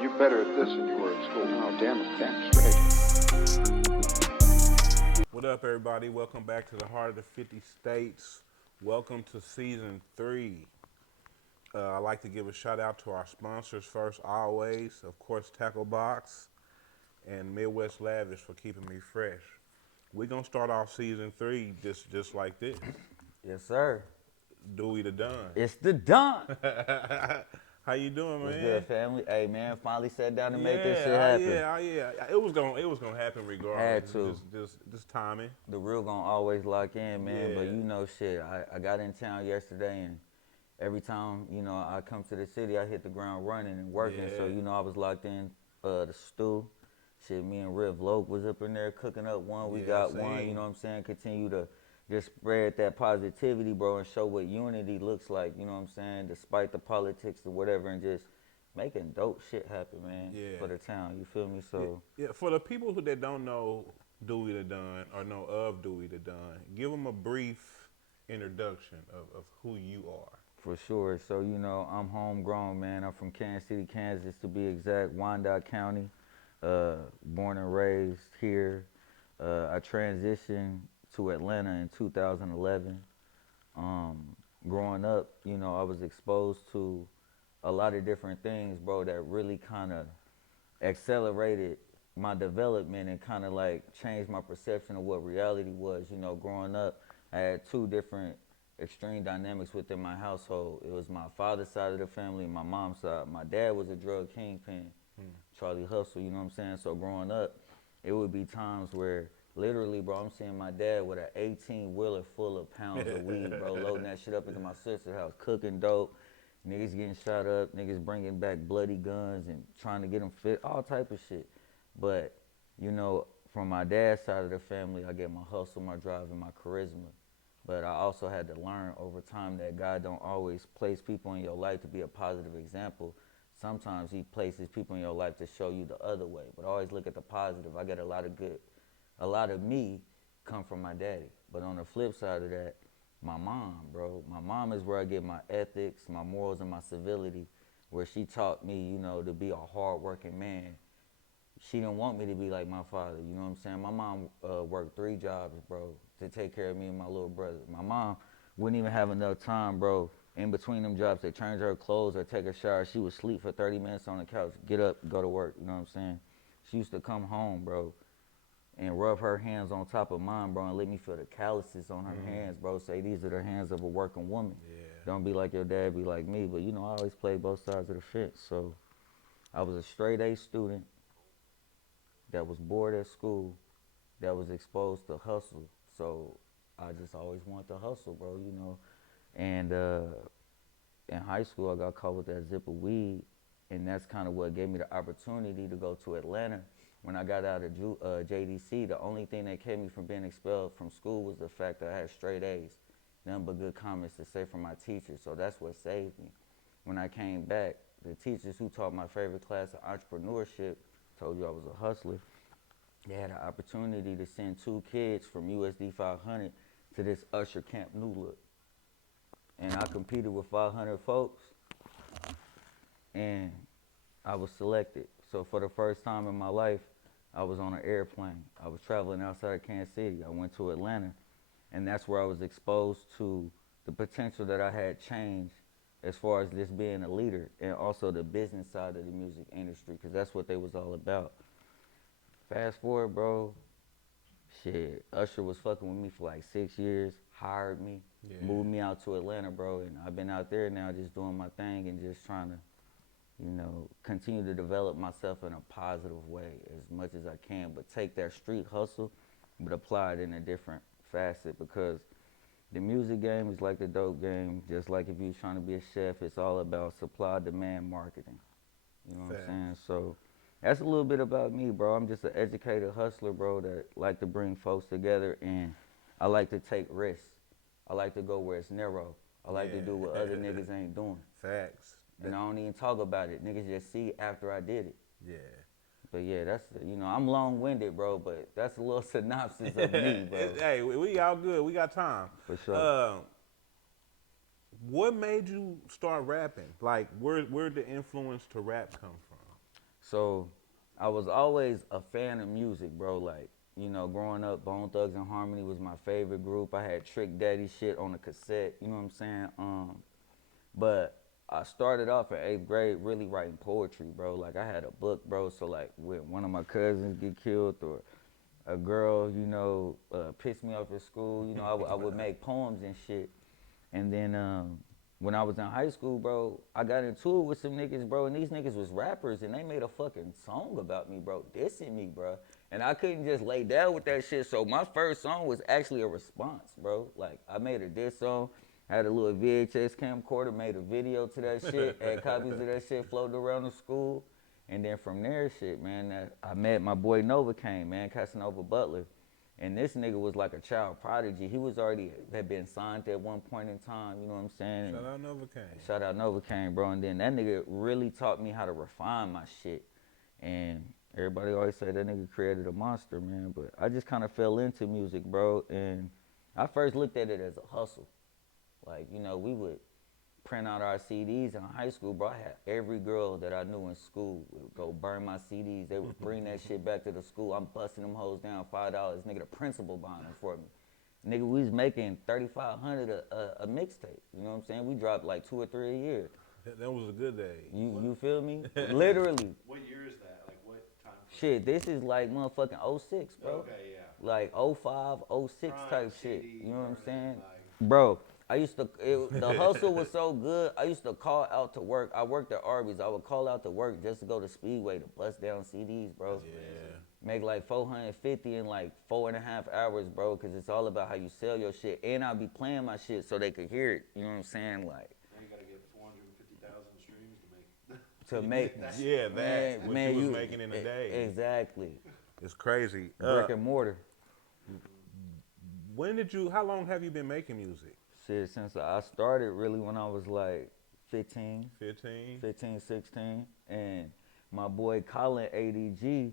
You better at this than you were at school. Oh, damn straight. What up, everybody? Welcome back to the Heart of the 50 States. Welcome to Season 3. I'd like to give a shout out to our sponsors first, always. Of course, Tackle Box and Midwest Lavish for keeping me fresh. We're going to start off Season 3 just like this. Yes, sir. Dewey Da Don. It's the Don. How you doing, What's man? good, family? Hey, man, finally sat down and made this shit happen. Yeah. It was gonna happen regardless. Had to. Just timing. The real gonna always lock in, man. Yeah. But you know, shit. I got in town yesterday, and every time I come to the city, I hit the ground running and working. Yeah. So I was locked in the stew. Shit, me and Riv Loke was up in there cooking up one. We got same. one. You know what I'm saying? Continue to just spread that positivity, bro, and show what unity looks like. You know what I'm saying? Despite the politics or whatever, and just making dope shit happen, man, for the town. You feel me? So yeah. For the people that don't know Dewey Da Don or know of Dewey Da Don, give them a brief introduction of who you are. For sure. So I'm homegrown, man. I'm from Kansas City, Kansas, to be exact. Wyandotte County. Born and raised here. I transitioned to Atlanta in 2011. Growing up, I was exposed to a lot of different things, bro, that really kind of accelerated my development and kind of like changed my perception of what reality was. Growing up, I had two different extreme dynamics within my household. It was my father's side of the family and my mom's side. My dad was a drug kingpin, Charlie Hustle, you know what I'm saying? So growing up, it would be times where literally, bro, I'm seeing my dad with an 18-wheeler full of pounds of weed, bro, loading that shit up into my sister's house, cooking dope, niggas getting shot up, niggas bringing back bloody guns and trying to get them fit, all type of shit. But, from my dad's side of the family, I get my hustle, my drive, and my charisma. But I also had to learn over time that God don't always place people in your life to be a positive example. Sometimes he places people in your life to show you the other way. But always look at the positive. I get a lot of me come from my daddy. But on the flip side of that, my mom, bro. My mom is where I get my ethics, my morals, and my civility, where she taught me, to be a hard-working man. She didn't want me to be like my father, you know what I'm saying? My mom worked 3 jobs, bro, to take care of me and my little brother. My mom wouldn't even have enough time, bro, in between them jobs to change her clothes or take a shower. She would sleep for 30 minutes on the couch, get up, go to work, you know what I'm saying? She used to come home, bro, and rub her hands on top of mine, bro, and let me feel the calluses on her hands, bro. Say these are the hands of a working woman. Yeah. Don't be like your dad, be like me. But, I always played both sides of the fence. So I was a straight A student that was bored at school, that was exposed to hustle. So I just always wanted to hustle, bro, And in high school, I got caught with that zip of weed, and that's kind of what gave me the opportunity to go to Atlanta. When I got out of JDC, the only thing that kept me from being expelled from school was the fact that I had straight A's, nothing but good comments to say from my teachers. So that's what saved me. When I came back, the teachers who taught my favorite class of entrepreneurship, told you I was a hustler, they had an opportunity to send 2 kids from USD 500 to this Usher Camp New Look. And I competed with 500 folks, and I was selected. So for the first time in my life, I was on an airplane. I was traveling outside of Kansas City. I went to Atlanta, and that's where I was exposed to the potential that I had changed as far as just being a leader, and also the business side of the music industry, because that's what they was all about. Fast forward, bro, shit, Usher was fucking with me for like 6 years, hired me, moved me out to Atlanta, bro, and I've been out there now just doing my thing and just trying to, continue to develop myself in a positive way as much as I can, but take that street hustle, but apply it in a different facet, because the music game is like the dope game. Just like if you're trying to be a chef, it's all about supply, demand, marketing. You know what I'm saying? So that's a little bit about me, bro. I'm just an educated hustler, bro, that like to bring folks together, and I like to take risks. I like to go where it's narrow. I like to do what other niggas ain't doing. Facts. And I don't even talk about it. Niggas just see after I did it. Yeah. But yeah, that's, I'm long-winded, bro, but that's a little synopsis of me, bro. Hey, we all good. We got time. For sure. What made you start rapping? Like, where'd the influence to rap come from? So I was always a fan of music, bro. Like, you know, growing up, Bone Thugs and Harmony was my favorite group. I had Trick Daddy shit on a cassette, you know what I'm saying? But I started off in 8th grade really writing poetry, bro. Like, I had a book, bro. So, like, when one of my cousins get killed or a girl, you know, pissed me off at school, you know, I would make poems and shit. And then when I was in high school, bro, I got into it with some niggas, bro, and these niggas was rappers, and they made a fucking song about me, bro, dissing me, bro. And I couldn't just lay down with that shit, so my first song was actually a response, bro. Like, I made a diss song, had a little VHS camcorder, made a video to that shit, had copies of that shit floated around the school. And then from there, shit, man, I met my boy Novocaine, man, Casanova Butler. And this nigga was like a child prodigy. He was already, had been signed at one point in time, you know what I'm saying? Shout out Novocaine. Shout out Novocaine, bro. And then that nigga really taught me how to refine my shit. And everybody always say that nigga created a monster, man. But I just kind of fell into music, bro. And I first looked at it as a hustle. Like, you know, we would print out our CDs in high school, bro. I had every girl that I knew in school would go burn my CDs. They would bring that shit back to the school. I'm busting them hoes down $5. Nigga, the principal buying them for me. Nigga, we was making $3,500 a mixtape. You know what I'm saying? We dropped like 2 or 3 a year. That was a good day. You feel me? Literally. What year is that? Like what time frame? Shit, this is like motherfucking 06, bro. Okay, yeah. Like 05, 06 Prime type shit. CD, You know what I'm saying? like- Bro, I used to, the hustle was so good, I used to call out to work. I worked at Arby's. I would call out to work just to go to Speedway to bust down CDs, bro. Yeah. Make like $450 in like 4.5 hours, bro, because it's all about how you sell your shit. And I'll be playing my shit so they could hear it. You know what I'm saying? Like, Now you gotta get 450,000 streams to make. to make, Yeah, that, what you was making in a day. Exactly. It's crazy. Brick and mortar. How long have you been making music? Shit, since I started really when I was like 15, 15? 16. And my boy Colin ADG,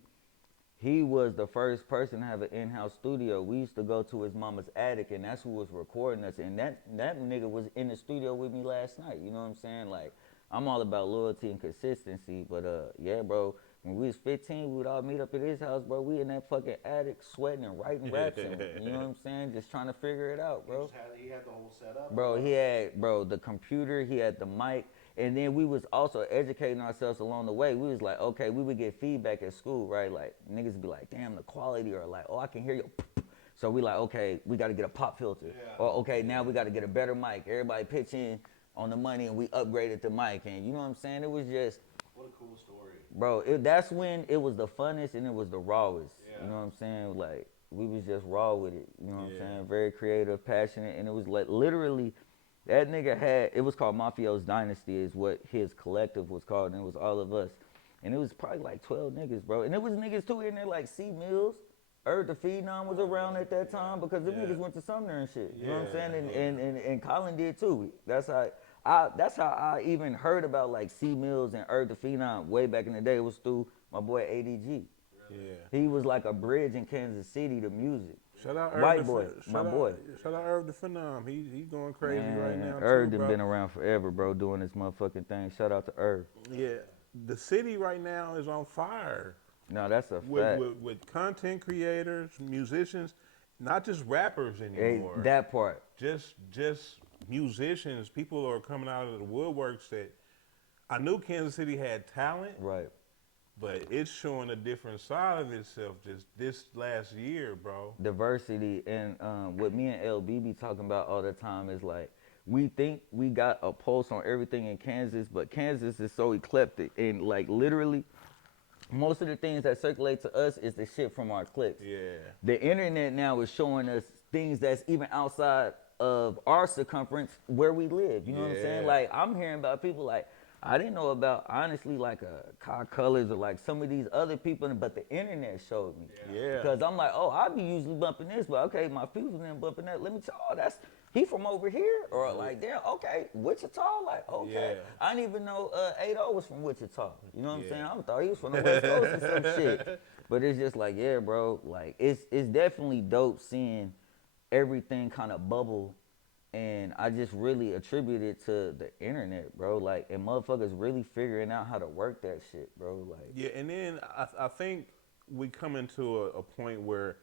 he was the first person to have an in-house studio. We used to go to his mama's attic, and that's who was recording us. And that nigga was in the studio with me last night. You know what I'm saying? Like, I'm all about loyalty and consistency. But yeah, bro, when we was 15, we would all meet up at his house, bro. We in that fucking attic sweating and writing raps, and, you know what I'm saying? Just trying to figure it out, bro. He had the whole setup. Bro, he had, the computer, he had the mic, and then we was also educating ourselves along the way. We was like, okay, we would get feedback at school, right? Like, niggas be like, damn, the quality, or like, oh, I can hear you. So we like, okay, we got to get a pop filter. Yeah. Or, okay, now we got to get a better mic. Everybody pitch in on the money, and we upgraded the mic, and you know what I'm saying? It was just, What a cool story. bro, that's when it was the funnest and it was the rawest. Yeah. You know what I'm saying? Like, we was just raw with it. You know what I'm Yeah. saying? Very creative, passionate, and it was like literally, that nigga had, it was called Mafio's Dynasty is what his collective was called, and it was all of us. And it was probably like 12 niggas, bro. And it was niggas too in there like C Mills. Earth the Phenom was around at that time because them niggas went to Sumner and shit. You know what I'm saying? And Colin did too. That's how I even heard about like C Mills and Earth the Phenom way back in the day. It was through my boy ADG. Yeah. He was like a bridge in Kansas City to music. Shout out White Irv boy, my boy. Shout out Irv the Phenom. He going crazy right now Irv too, done bro. been around forever, bro, doing this motherfucking thing. Shout out to Irv. Yeah. The city right now is on fire No, that's a with, fact. with content creators, musicians, not just rappers Hey, anymore. that part. Just musicians. People are coming out of the woodworks that I knew Kansas City had talent, Right. but it's showing a different side of itself just this last year, bro. Diversity, and what me and LB be talking about all the time is like, we think we got a pulse on everything in Kansas, but Kansas is so eclectic, and like literally most of the things that circulate to us is the shit from our cliques. Yeah. The internet now is showing us things that's even outside of our circumference where we live. You know what I'm saying? Yeah. Like, I'm hearing about people like, I didn't know about, honestly, like Car Colors or like some of these other people, but the internet showed me. Yeah. Because I'm like, oh, I be usually bumping this, but okay, my people been bumping that. Let me tell you, he from over here? Or like, damn, okay, Wichita? Like, okay. Yeah. I didn't even know 8-0 was from Wichita. You know what I'm saying? Yeah. I thought he was from the West Coast or some shit. But it's just like, yeah, bro, like, it's definitely dope seeing everything kind of bubble And I just really attribute it to the internet, bro. Like, and motherfuckers really figuring out how to work that shit, bro. Like, Yeah, and then I think we come into a point where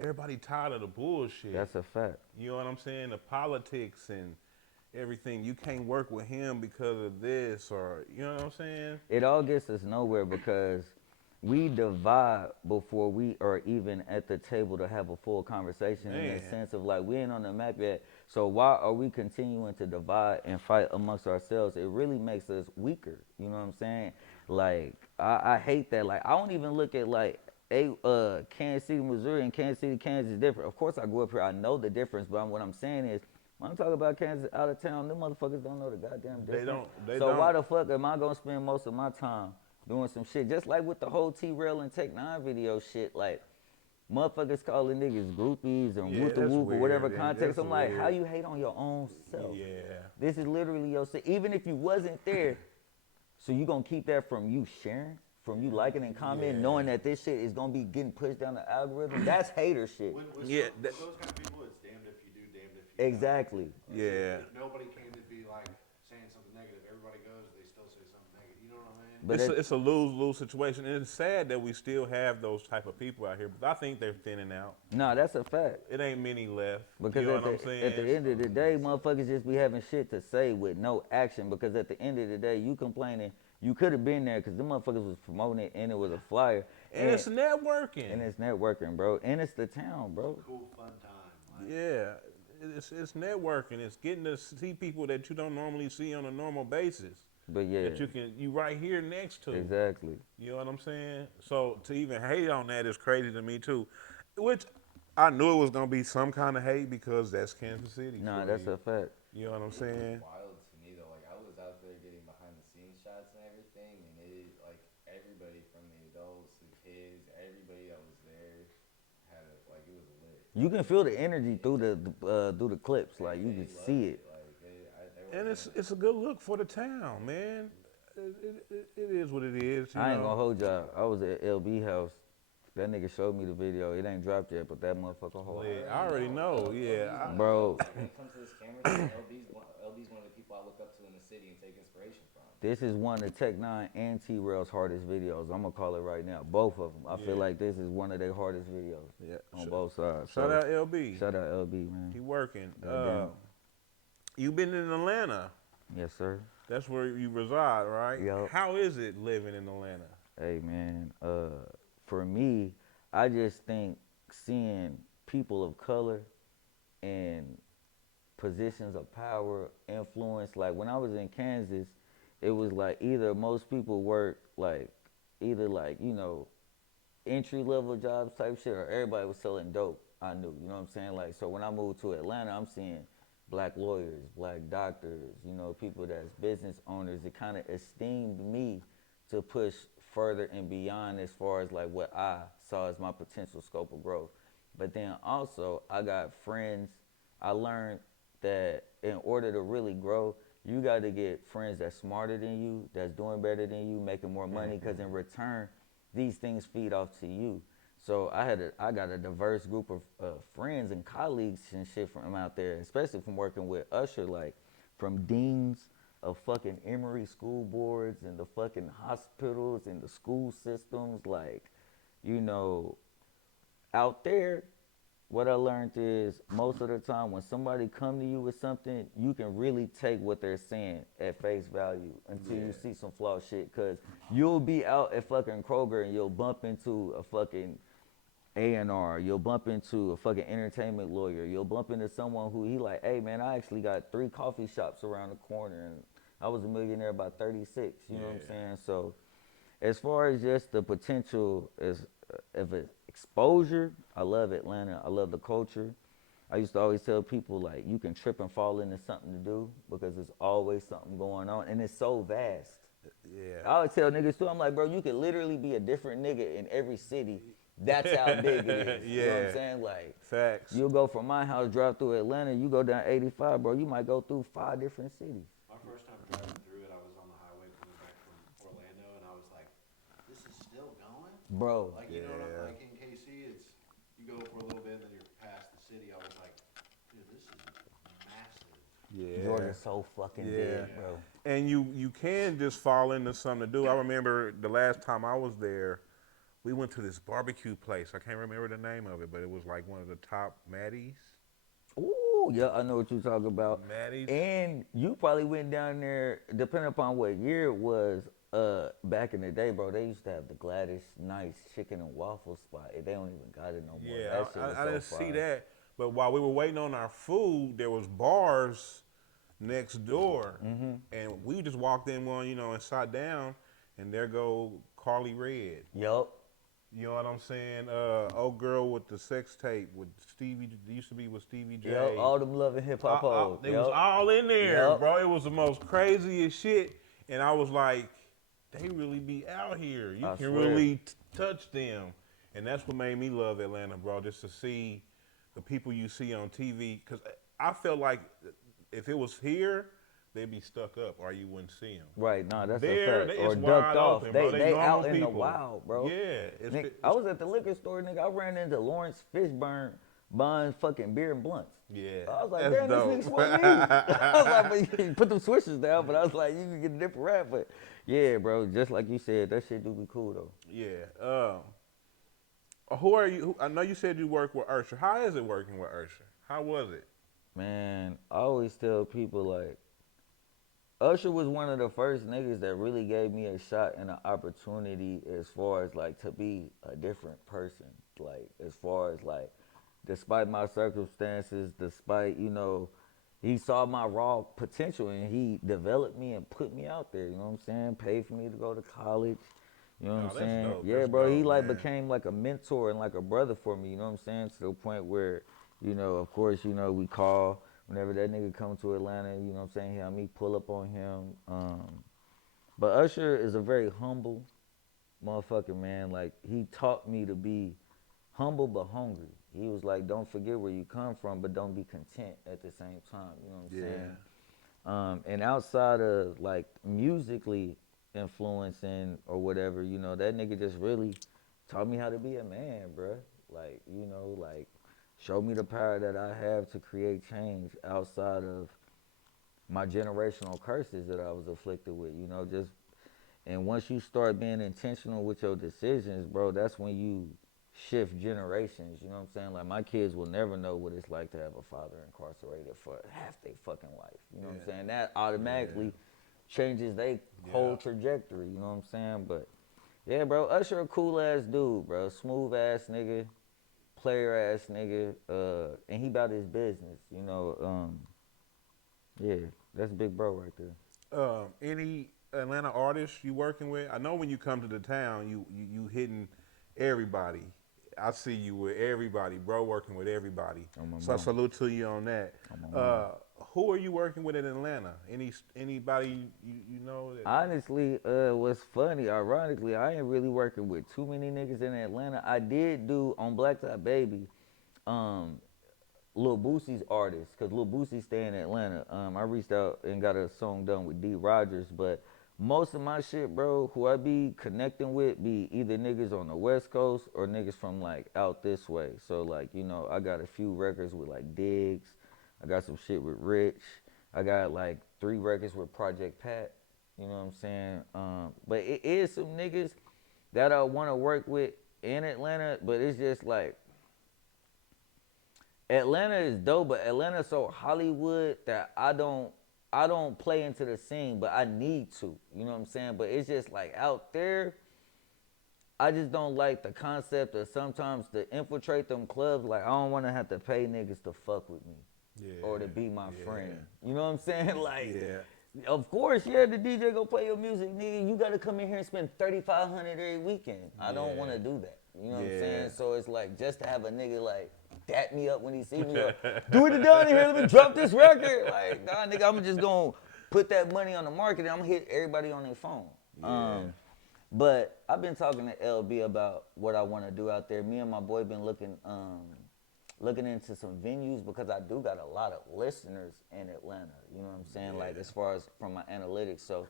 everybody tired of the bullshit. that's a fact. You know what I'm saying? The politics and everything. You can't work with him because of this, or you know what I'm saying? It all gets us nowhere because we divide before we are even at the table to have a full conversation in the Man. sense of like we ain't on the map yet. So why are we continuing to divide and fight amongst ourselves? It really makes us weaker. You know what I'm saying? Like I hate that. Like I don't even look at like Kansas City, Missouri and Kansas City, Kansas is different. Of course I grew up here. I know the difference, but what I'm saying is when I'm talking about Kansas out of town, them motherfuckers don't know the goddamn difference. They So don't. why the fuck am I gonna spend most of my time doing some shit? Just like with the whole T-Rail and Tech 9 video shit, like motherfuckers calling niggas groupies and Yeah, whoop the that's whoop or weird. whatever Yeah, context. that's I'm like, how weird. you hate on your own self? Yeah. This is literally your shit. Even if you wasn't there, so you gonna keep that from you sharing, from you liking and commenting, knowing that this shit is gonna be getting pushed down the algorithm? That's hater shit. With Yeah, with that- those kind of people, it's damned if you do, damned if you Exactly. don't. Yeah. Nobody came to be like saying something negative. Everybody goes, they still say something negative. You know what I mean? But It's a lose-lose situation, and it's sad that we still have those type of people out here. But I think they're thinning out. no, that's a fact. It ain't many left. Because you know at, what I'm the, saying? at the end of the day, motherfuckers just be having shit to say with no action. Because at the end of the day, you complaining, you could have been there because the motherfuckers was promoting it and it was a flyer. And it's networking. And it's networking, bro. And it's the town, bro. Cool, fun time. Like, Yeah, it's networking. It's getting to see people that you don't normally see on a normal basis. But yeah, That you right here next to. exactly. You know what I'm saying? So to even hate on that is crazy to me too. Which I knew it was gonna be some kind of hate because that's Kansas City. Nah, for that's you. a fact. You know what I'm saying? Wild to me though. Like I was out there getting behind the scenes shots and everything, and it like everybody from the adults, the kids, everybody that was there had like it was lit. You can feel the energy through the clips, like you They can loved see it. Like And it's a good look for the town, man. It is what it is. You I ain't know? gonna hold y'all. I was at LB house. That nigga showed me the video. It ain't dropped yet, but that motherfucker hard. Yeah, I already know. Yeah, Bro, when it comes to this camera thing, LB's one of the people I look up to in the city and take inspiration from. this is one of Tech 9 and T-Rail's hardest videos. I'm gonna call it right now. Both of them. I feel like this is one of their hardest videos yeah. on both sides. Shout So, out LB. Shout out LB, man. He working. Goddamn. You been in Atlanta? Yes, sir. That's where you reside, right? Yup. How is it living in Atlanta? Hey, man. For me, I just think seeing people of color in positions of power, influence. Like when I was in Kansas, it was like either most people work like either like, you know, entry level jobs type shit or everybody was selling dope. I knew, you know what I'm saying? Like, so when I moved to Atlanta, I'm seeing black lawyers, black doctors, you know, people that's business owners. It kind of esteemed me to push further and beyond as far as like what I saw as my potential scope of growth. But then also I got friends. I learned that in order to really grow, you got to get friends that's smarter than you, that's doing better than you, making more money, because in return, these things feed off to you. So I got a diverse group of friends and colleagues and shit from out there, especially from working with Usher, like from deans of fucking Emory school boards and the fucking hospitals and the school systems. Like, you know, out there, what I learned is most of the time when somebody come to you with something, you can really take what they're saying at face value until you see some flawed shit. Cause you'll be out at fucking Kroger and you'll bump into a fucking A&R, you'll bump into a fucking entertainment lawyer, you'll bump into someone who he like, hey man, I actually got 3 coffee shops around the corner and I was a millionaire by 36, you know what I'm saying? So as far as just the potential of exposure, I love Atlanta. I love the culture. I used to always tell people, like, you can trip and fall into something to do because there's always something going on, and it's so vast. Yeah. I would tell niggas, too, I'm like, bro, you could literally be a different nigga in every city. That's how big it is. You know what I'm Yeah. saying? Like, Facts. you'll go from my house, drive through Atlanta, you go down 85, bro, you might go through 5 different cities. My first time driving through it, I was on the highway coming back from Orlando, and I was like, "This is still going." Bro, Like you know, what I'm, like in KC, it's you go for a little bit, and then you're past the city. I was like, "Dude, this is massive." Yeah. Georgia's so fucking Yeah. big, bro. And you can just fall into something to do. I remember the last time I was there, we went to this barbecue place. I can't remember the name of it, but it was like one of the top Maddie's. Ooh, yeah, I know what you're talking about. Maddie's. And you probably went down there, depending upon what year it was, back in the day, bro, they used to have the Gladys Nice chicken and waffle spot. They don't even got it no more. Yeah, That shit was I so didn't fire. see that. But while we were waiting on our food, there was bars next door, and we just walked in one, and sat down, and there go Carly Red. Yup. You know what I'm saying? Old girl with the sex tape with Stevie. Used to be with Stevie J. Yup, all them loving hip hop hoes. They was all in there, Yup. bro. It was the most craziest shit, and I was like, they really be out here. You I can swear. really touch them, and that's what made me love Atlanta, bro. Just to see the people you see on TV, because I felt like if it was here, they'd be stuck up or you wouldn't see them. Right, nah, that's There, a fact. it's Or ducked wide off. open, bro. They normal out in the people. wild, bro. Yeah. Nigga, I was at the liquor store, nigga. I ran into Lawrence Fishburne buying fucking beer and blunts. Yeah. I was like, that's damn, dope. this nigga smoke weed. I was like, but you can put them switches down, but I was like, you can get a different rap. But yeah, bro, just like you said, that shit do be cool, though. Yeah. Who are you? I know you said you work with Usher. How is it working with Usher? How was it? Man, I always tell people, like, Usher was one of the first niggas that really gave me a shot and an opportunity as far as, like, to be a different person. Like, as far as, like, despite my circumstances, despite, he saw my raw potential and he developed me and put me out there, you know what I'm saying? Paid for me to go to college, you know what I'm that's saying? dope. Yeah, That's bro, he dope, like man. became like a mentor and like a brother for me, you know what I'm saying? To the point where, of course, we call whenever that nigga come to Atlanta, you know what I'm saying? He had me pull up on him. But Usher is a very humble motherfucker, man. Like, he taught me to be humble but hungry. He was like, don't forget where you come from, but don't be content at the same time. You know what I'm saying? And outside of, like, musically influencing or whatever, that nigga just really taught me how to be a man, bruh. Like, showed me the power that I have to create change outside of my generational curses that I was afflicted with, and once you start being intentional with your decisions, bro, that's when you shift generations, you know what I'm saying? Like, my kids will never know what it's like to have a father incarcerated for half their fucking life, you know what I'm saying? That automatically changes their whole trajectory, you know what I'm saying? But, yeah, bro, Usher a cool-ass dude, bro, smooth-ass nigga, player-ass nigga, and he about his business, yeah, that's big bro right there. Any Atlanta artists you working with? I know when you come to the town, you hitting everybody. I see you with everybody, bro, working with everybody. So I salute to you on that. Who are you working with in Atlanta? Anybody you know? That... Honestly, what's funny, ironically, I ain't really working with too many niggas in Atlanta. I did do on Black Top Baby, Lil Boosie's artist, because Lil Boosie stay in Atlanta. I reached out and got a song done with D. Rogers, but most of my shit, bro, who I be connecting with be either niggas on the West Coast or niggas from, like, out this way. So, like, I got a few records with, like, Diggs. I got some shit with Rich. I got, like, 3 records with Project Pat. You know what I'm saying? But it is some niggas that I want to work with in Atlanta, but it's just, like, Atlanta is dope, but Atlanta's so Hollywood that I don't play into the scene, but I need to. You know what I'm saying? But it's just like out there, I just don't like the concept of sometimes to infiltrate them clubs. Like, I don't want to have to pay niggas to fuck with me or to be my friend. You know what I'm saying? Like, of course, the DJ go play your music, nigga. You got to come in here and spend $3,500 every weekend. I don't want to do that. You know what I'm saying? So it's like, just to have a nigga like dap me up when he see me, like, Dewey Da Don here, let me drop this record. Like, nah, nigga, I'm just gonna put that money on the market and I'm gonna hit everybody on their phone. But I've been talking to LB about what I want to do out there. Me and my boy been looking into some venues because I do got a lot of listeners in Atlanta. You know what I'm saying? Like, as far as from my analytics. So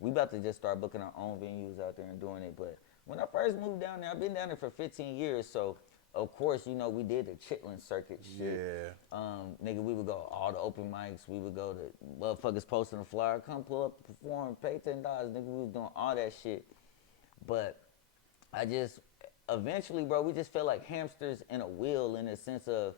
we about to just start booking our own venues out there and doing it. But when I first moved down there, I've been down there for 15 years. So of course, you know, we did the chitlin circuit shit. Yeah. Nigga, we would go all the open mics. We would go to motherfuckers posting a flyer, come pull up, perform, pay $10. Nigga, we was doing all that shit. But I just, eventually, bro, we just felt like hamsters in a wheel in the sense of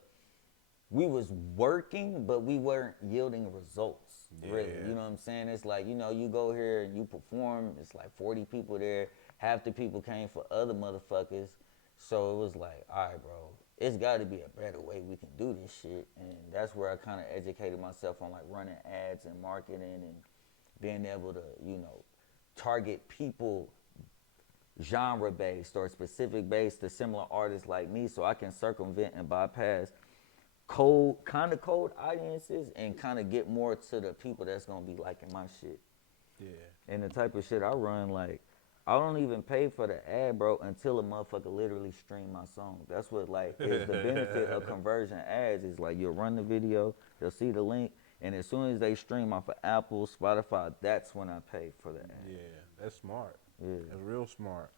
we was working, but we weren't yielding results, really. Yeah. You know what I'm saying? It's like, you know, you go here and you perform, it's like 40 people there. Half the people came for other motherfuckers. So it was like, all right, bro, it's got to be a better way we can do this shit. And that's where I kind of educated myself on, like, running ads and marketing and being able to, you know, target people genre-based or specific-based to similar artists like me so I can circumvent and bypass cold audiences and kind of get more to the people that's going to be liking my shit. Yeah. And the type of shit I run, like, I don't even pay for the ad, bro, until a motherfucker literally stream my song. That's what, like, is the benefit of conversion ads is, like, you'll run the video, they'll see the link, and as soon as they stream off of Apple, Spotify, that's when I pay for the ad. Yeah, that's smart. Yeah. That's real smart.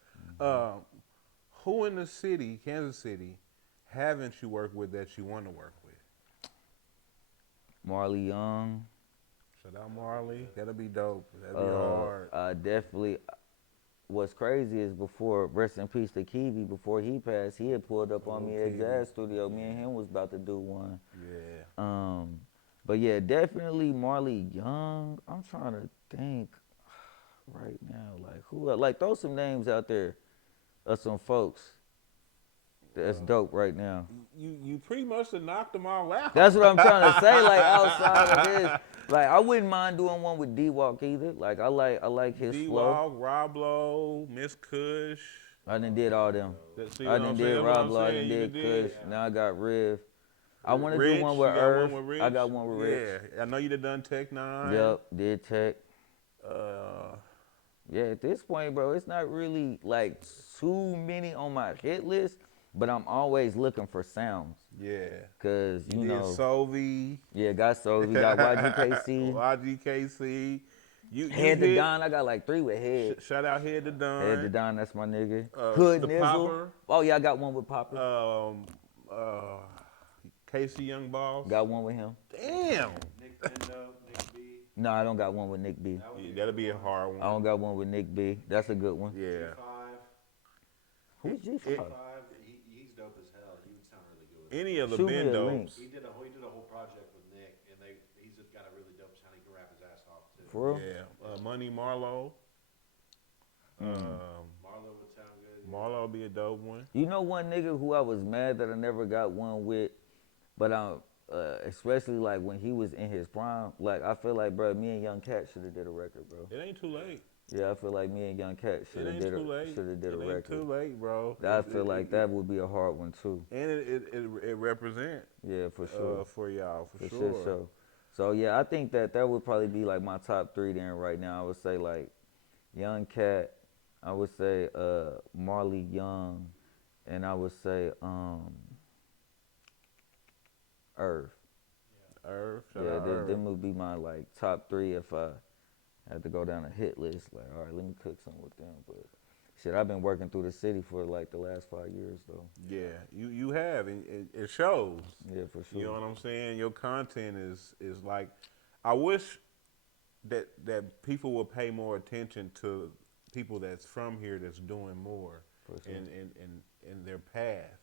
Who in the city, Kansas City, haven't you worked with that you want to work with? Marley Young. Shout out Marley. That'll be dope. That'll be hard. Definitely. What's crazy is before, rest in peace to Kiwi, before he passed, he had pulled up on me at Kiwi. Jazz Studio. Me and him was about to do one. Yeah. But yeah, definitely Marley Young. I'm trying to think right now, like who, like throw some names out there of some folks that's dope right now. You pretty much have knocked them all out. That's what I'm trying to say. Like outside of this, like I wouldn't mind doing one with D-Walk either. Like I like his flow. D-Walk, Rob Lowe, Miss Kush. I done did all them. See I what done I'm did saying? That's what Rob I'm Lowe, I saying. done You did Kush. yeah. Now I got Riv. I want to Rich, do one you with got Irv. one with Rich? I got one with Rich. Yeah, I know you done Tech 9. Yep, did Tech. Uh, Yeah, at this point, bro, it's not really like too many on my hit list, but I'm always looking for sounds. yeah. Cause you did know, Sovi. yeah, got so we got YGKC, YGKC. Head to Don. I got like 3 with Head. Shout out Head to Don. Head to Don, that's my nigga. The Hood Nizzle. Popper. Oh yeah, I got one with Popper. Casey Young Boss. Got one with him. Damn. Nick Bendo, Nick B. No, I don't got one with Nick B. Yeah, that'll be a hard one. I don't got one with Nick B. That's a good one. Yeah. G5. Who's G5? G5, he's dope as hell. He would sound really good with Any of the Shoot me a link. Bendos. He did a whole project with Nick, and he's got a really dope sound. He can rap his ass off too. For real? Yeah. Money Marlowe. Marlo would sound good. Yeah. Marlowe would be a dope one. You know one nigga who I was mad that I never got one with, but especially like when he was in his prime, like I feel like, bro, me and Young Cat should have did a record, bro. It ain't too late. Yeah, I feel like me and Young Cat should have did a It ain't too late, bro. I feel like that would be a hard one too. And it represent. Yeah, for sure. For y'all, for For sure. So yeah, I think that would probably be like my top 3 then right now. I would say like Young Cat, I would say Marley Young, and I would say Irv. Irv, Yeah, them would be my like top 3 if I had to go down a hit list. Like, all right, let me cook something with them. But shit, I've been working through the city for like the last 5 years though. Yeah, you have, and it shows. Yeah, for sure. You know what I'm saying? Your content is like, I wish that people would pay more attention to people that's from here that's doing more For sure. in their path.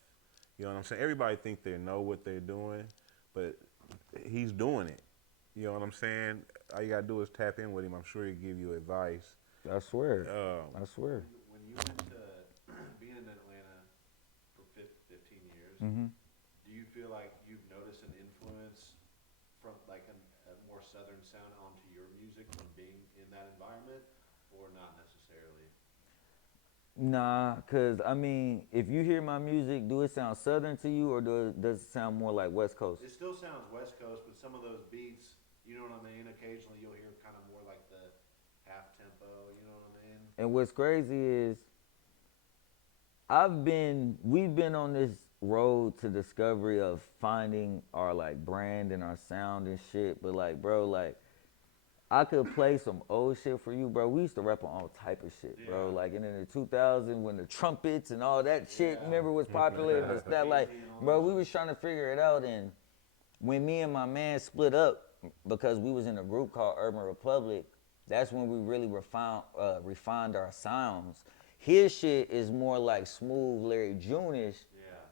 You know what I'm saying? Everybody think they know what they're doing, but he's doing it. You know what I'm saying? All you gotta do is tap in with him. I'm sure he'll give you advice. I swear. I swear. When you went to being in Atlanta for 15 years, Mm-hmm. do you feel like you've noticed an influence from like a more southern sound onto your music from being in that environment, or not necessarily? Nah, cause I mean, if you hear my music, do it sound southern to you, or does it sound more like West Coast? It still sounds West Coast, but some of those beats, you know what I mean? Occasionally you'll hear kind of more like the half tempo, you know what I mean? And what's crazy is, we've been on this road to discovery of finding our like brand and our sound and shit. But like, bro, like, I could play some old shit for you, bro. We used to rap on all type of shit, bro. Yeah. Like in the 2000s when the trumpets and all that shit, Yeah. remember, was popular. But it's not like, Easy and all bro, that we shit. was trying to figure it out. And when me and my man split up, because we was in a group called Urban Republic, that's when we really refined our sounds. His shit is more like smooth Larry June-ish,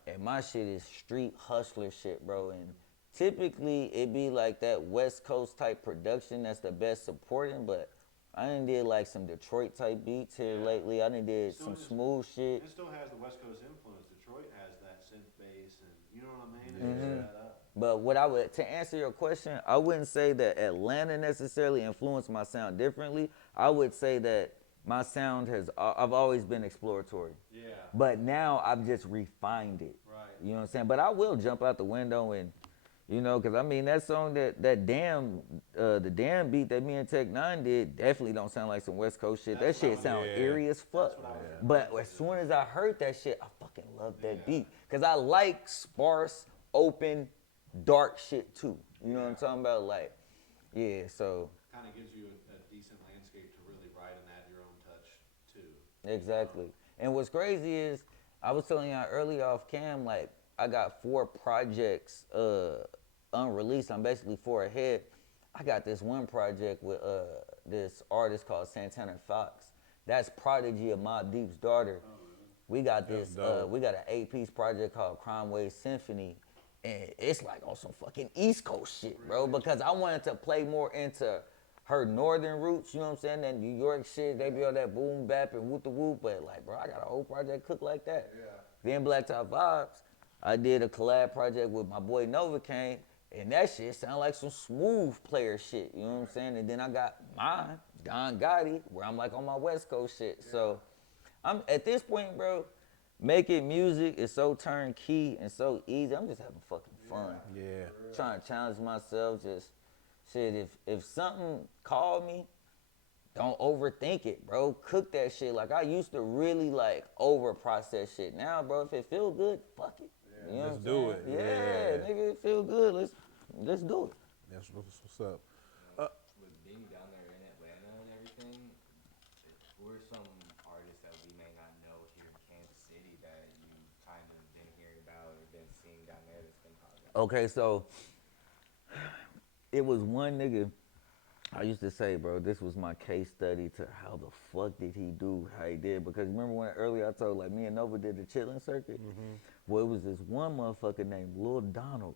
Yeah. and my shit is street hustler shit, bro. And typically it be like that West Coast type production that's the best supporting, but I done did like some Detroit type beats here Yeah. lately. I done did Still some just- smooth shit. It still has the West Coast influence. Detroit has that synth bass, and you know what I mean? Yeah. It mixes that up. But what I would, to answer your question, I wouldn't say that Atlanta necessarily influenced my sound differently. I would say that my sound I've always been exploratory. Yeah. But now I've just refined it. Right. You know what I'm saying? But I will jump out the window and, you know, because I mean, that song the damn beat that me and Tech Nine did definitely don't sound like some West Coast shit. That's that what shit I sound was- eerie as fuck. That's what I was- But as soon as I heard that shit, I fucking loved that Yeah. beat. Because I like sparse, open, dark shit too. You know what I'm Yeah. talking about? Like, yeah, so Kind of gives you a decent landscape to really write and add your own touch too. exactly. And what's crazy is, I was telling y'all earlier off cam, like, I got 4 projects unreleased. I'm basically 4 ahead. I got this one project with this artist called Santana Fox. That's Prodigy of Mobb Deep's daughter. We got this, dope. we got an 8-piece project called Crime Wave Symphony. And it's like on some fucking East Coast shit, bro. Because I wanted to play more into her northern roots, you know what I'm saying? That New York shit, they be all that boom bap and whoop the whoop. But like, bro, I got a whole project cooked like that. Yeah. Then Black Top Vibes, I did a collab project with my boy Novocaine, and that shit sound like some smooth player shit, you know what I'm saying? And then I got mine, Don Gotti, where I'm like on my West Coast shit. So I'm at this point, bro, making music is so turnkey and so easy. I'm just having fucking fun. Yeah. Trying to challenge myself, just shit, if something called me, don't overthink it, bro. Cook that shit. Like, I used to really like over process shit. Now, bro, if it feel good, fuck it. You know Let's what I'm do saying? it. Yeah, Yeah. nigga, it feel good. Let's do it. That's what's up. With being down there in Atlanta and everything, who are some artists that we may not know here in Kansas City that you kind of been hearing about or been seeing down there that's been hot? Okay, so it was one nigga I used to say, bro, this was my case study to how the fuck did he do how he did. Because remember when earlier I told, like, me and Nova did the chilling circuit? Well, it was this one motherfucker named Lil Donald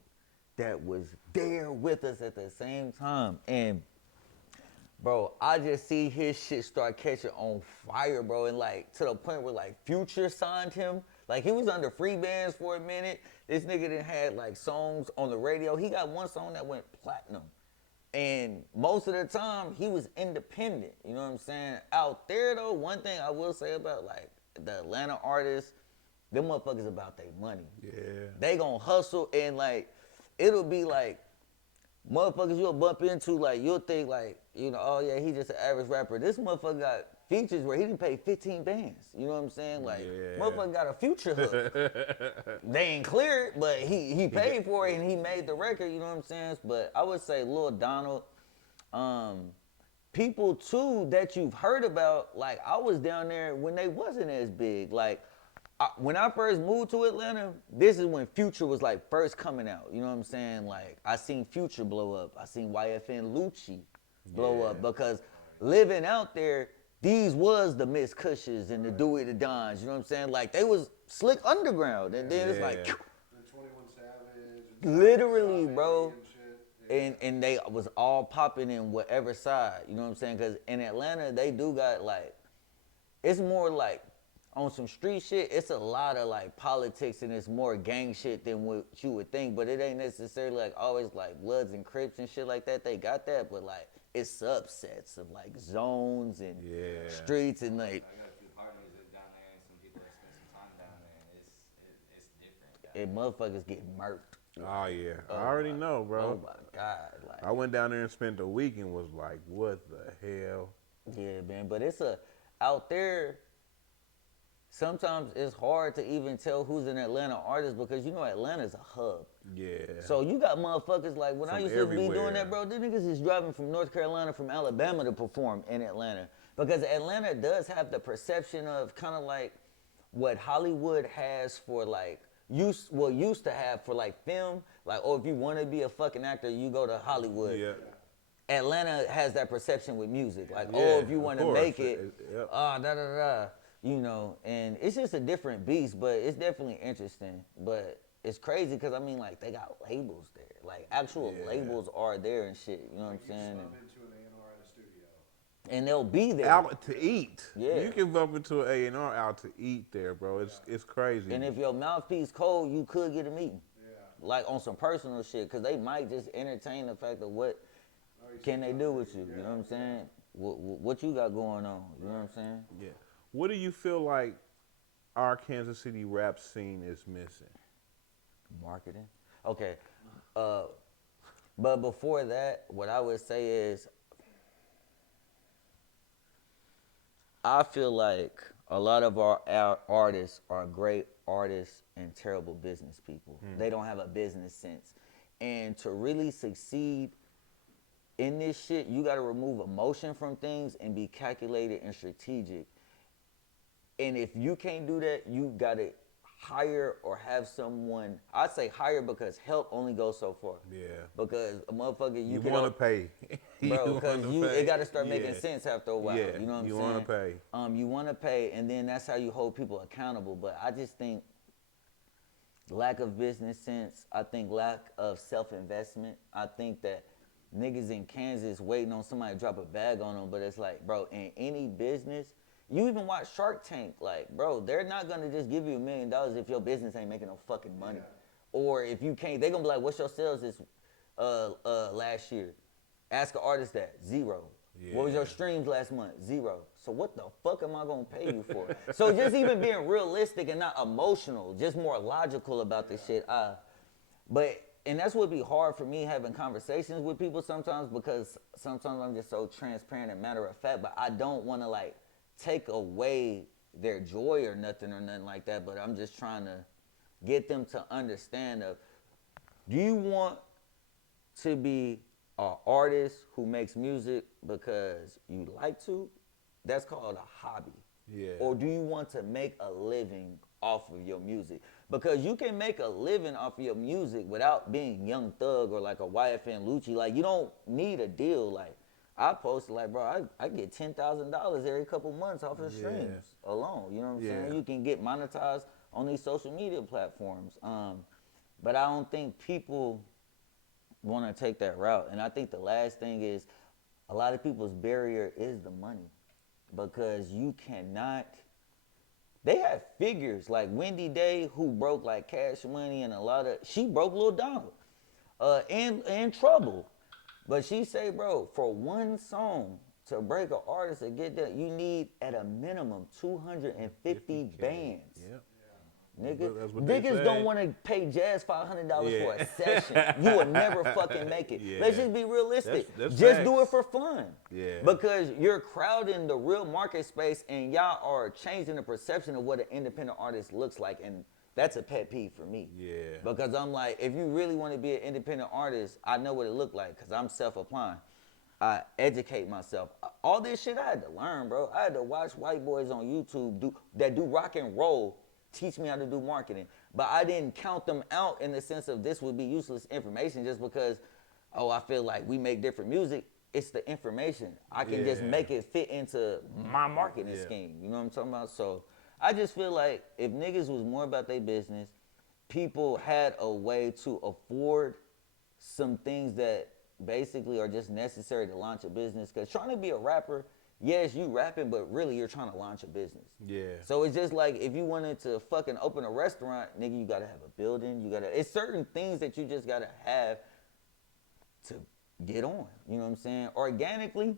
that was there with us at the same time. And, bro, I just see his shit start catching on fire, bro. And, like, to the point where, like, Future signed him. Like, he was under free bands for a minute. This nigga done had, like, songs on the radio. He got one song that went platinum. And most of the time, he was independent. You know what I'm saying? Out there, though, one thing I will say about, like, the Atlanta artists, them motherfuckers about their money. Yeah. They gonna hustle, and, like, it'll be, like, motherfuckers you'll bump into, like, you'll think, like, you know, oh, yeah, he just an average rapper. This motherfucker got features where he didn't pay 15 bands. You know what I'm saying? Like, Yeah. motherfucker got a Future hook. They ain't clear it, but he paid for it and he made the record, you know what I'm saying? But I would say Lil Donald, people too that you've heard about, like, I was down there when they wasn't as big. Like, when I first moved to Atlanta, this is when Future was like first coming out, you know what I'm saying? Like, I seen Future blow up. I seen YFN Lucci blow up, because living out there, these was the Miss Cushes and the Dewey Da Dons, you know what I'm saying? Like, they was slick underground, and then it's like, Yeah. The 21 Savage. And literally, Savage bro. and shit. And they was all popping in whatever side, you know what I'm saying? Because in Atlanta, they do got, like, it's more like, on some street shit, it's a lot of, like, politics, and it's more gang shit than what you would think, but it ain't necessarily, like, always, like, Bloods and Crips and shit like that. They got that, but, like, it's subsets of, like, zones and Yeah. streets and, like, I got a few partners that down there and some people that spend some time down there, and it's different. Down and motherfuckers get murked. Oh yeah. I already know, bro. Oh my God, like, I went down there and spent a week and was like, what the hell? yeah, man. But it's out there, sometimes it's hard to even tell who's an Atlanta artist because you know Atlanta's a hub. Yeah. So you got motherfuckers like when I From used to be doing everywhere. that, bro, the niggas is driving from North Carolina, from Alabama to perform in Atlanta. Because Atlanta does have the perception of kind of like what Hollywood has for like used to have for like film. Like, oh, if you want to be a fucking actor, you go to Hollywood. Yeah. Atlanta has that perception with music. Like, Yeah, oh, if you of want to course. make it, Yep. da da da. You know, and it's just a different beast, but it's definitely interesting. But it's crazy because I mean, like, they got labels there. Like, actual Yeah. labels are there and shit. You know what I'm You saying? bump into an A&R at a studio. And they'll be there. Out to eat. Yeah. You can bump into an A&R out to eat there, bro. It's crazy. And if your mouthpiece cold, you could get a meeting. Yeah. Like on some personal shit, because they might just entertain the fact of what can they do with you. You know what I'm saying? What you got going on? You know what I'm saying? Yeah. What do you feel like our Kansas City rap scene is missing? Marketing. Okay. But before that, what I would say is I feel like a lot of our artists are great artists and terrible business people. They don't have a business sense. And to really succeed in this shit, you got to remove emotion from things and be calculated and strategic. And if you can't do that, you got to hire or have someone. I say hire because help only goes so far. Yeah. Because a motherfucker, You can want to pay. bro, because it got to start making Yeah. sense after a while. Yeah, You know what I'm you saying? wanna pay. You want to pay, and then that's how you hold people accountable. But I just think lack of business sense. I think lack of self-investment. I think that niggas in Kansas waiting on somebody to drop a bag on them. But it's like, bro, in any business, you even watch Shark Tank. Like, bro, they're not gonna just give you $1 million if your business ain't making no fucking money, or if you can't. They gonna be like, what's your sales this last year? Ask an artist that. 0. What was Yeah. your streams last month? 0. So what the fuck am I gonna pay you for? So just even being realistic and not emotional, just more logical about this shit. And that's what be hard for me having conversations with people sometimes, because sometimes I'm just so transparent and matter of fact, but I don't want to like take away their joy or nothing like that, but I'm just trying to get them to understand of, do you want to be an artist who makes music because you like to? That's called a hobby. Yeah. Or do you want to make a living off of your music? Because you can make a living off of your music without being Young Thug or like a YFN Lucci. Like, you don't need a deal. Like, I posted like, bro, I get $10,000 every couple months off of streams alone. You know what I'm saying? You can get monetized on these social media platforms. But I don't think people want to take that route. And I think the last thing is, a lot of people's barrier is the money. Because you cannot, they have figures like Wendy Day, who broke like Cash Money and she broke Lil Donald and Trouble. But she say, bro, for one song to break an artist and get that, you need at a minimum 250 bands. Yep. Nigga, That's what they niggas say. don't want to pay Jazz $500 for a session. You will never fucking make it. Yeah. Let's just be realistic. That's just do it facts. for fun. Yeah. Because you're crowding the real market space, and y'all are changing the perception of what an independent artist looks like, and that's a pet peeve for me. Yeah. Because I'm like, if you really want to be an independent artist, I know what it look like because I'm self-applying. I educate myself. All this shit I had to learn, bro. I had to watch white boys on YouTube that do rock and roll teach me how to do marketing. But I didn't count them out in the sense of this would be useless information just because, oh, I feel like we make different music. It's the information. I can just make it fit into my marketing scheme. You know what I'm talking about? So I just feel like if niggas was more about their business, people had a way to afford some things that basically are just necessary to launch a business. Because trying to be a rapper, yes, you rapping, but really you're trying to launch a business. Yeah. So it's just like if you wanted to fucking open a restaurant, nigga, you gotta have a building. It's certain things that you just gotta have to get on. You know what I'm saying? Organically,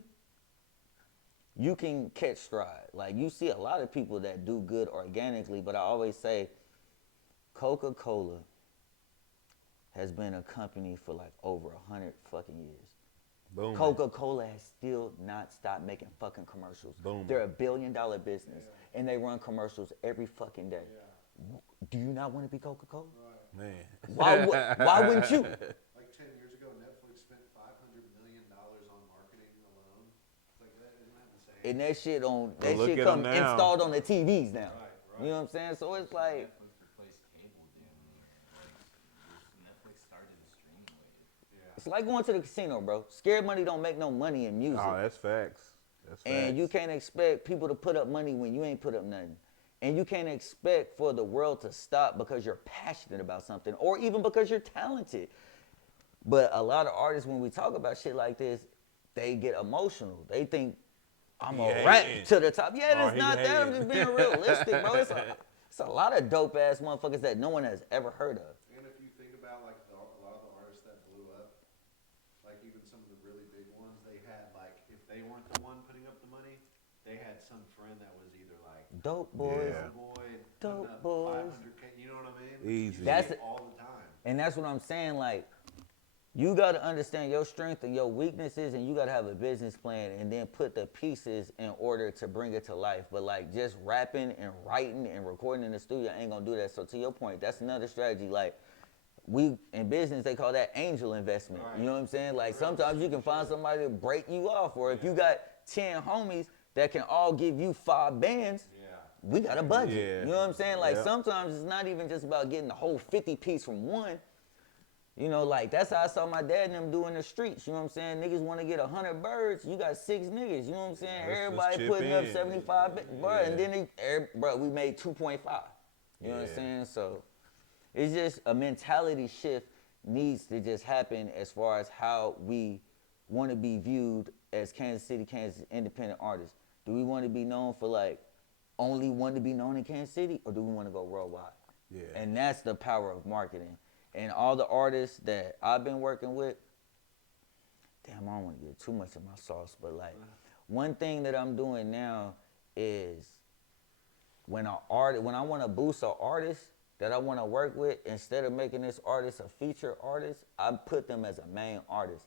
you can catch stride. Like, you see a lot of people that do good organically, but I always say Coca-Cola has been a company for like over 100 fucking years. Boom. Coca-Cola has still not stopped making fucking commercials. Boom. They're $1 billion business. and they run commercials every fucking day. Do you not want to be Coca-Cola? Man. Why wouldn't you? Like 10 years ago, Netflix spent $500 million on marketing alone. It's like that, isn't that insane? And that shit look shit at come 'em now. installed on the TVs now. Right. You know what I'm saying? So it's like, Netflix replaced cable damn near. Like, Netflix started the streaming wave. it's like going to the casino, bro. Scared money don't make no money in music. Oh, that's facts. That's facts. And you can't expect people to put up money when you ain't put up nothing. And you can't expect for the world to stop because you're passionate about something or even because you're talented. But a lot of artists, when we talk about shit like this, they get emotional. They think, I'm He a hating. rap to the top. Yeah, Or it's he not that. I'm hating. just being realistic, bro. It's a lot of dope-ass motherfuckers that no one has ever heard of. And if you think about like a lot of the artists that blew up, like even some of the really big ones, they had like, if they weren't the one putting up the money, they had some friend that was either like Dope boys. Yeah. boy, Dope putting up boys. 500K, you know what I mean? Easy. You That's see it it. all the time. And that's what I'm saying, like, you got to understand your strength and your weaknesses, and you got to have a business plan and then put the pieces in order to bring it to life. But, like, just rapping and writing and recording in the studio ain't going to do that. So, to your point, that's another strategy. Like, we, in business, they call that angel investment. You know what I'm saying? Like, sometimes you can find somebody to break you off. Or if you got 10 homies that can all give you 5 bands, we got a budget. Yeah. You know what I'm saying? Like, Yep. sometimes it's not even just about getting the whole 50 piece from one. You know, like, that's how I saw my dad and them do in the streets. You know what I'm saying? Niggas want to get 100 birds. You got 6 niggas. You know what I'm saying? Let's Everybody chip putting up in. 75, bro. Yeah. And then, bro, we made 2.5. You know what I'm Yeah. saying? So, it's just a mentality shift needs to just happen as far as how we want to be viewed as Kansas City, Kansas independent artists. Do we want to be known for, like, only want to be known in Kansas City, or do we want to go worldwide? Yeah. And that's the power of marketing. And all the artists that I've been working with, damn, I don't want to get too much of my sauce, but like, one thing that I'm doing now is when I want to boost an artist that I want to work with, instead of making this artist a feature artist, I put them as a main artist.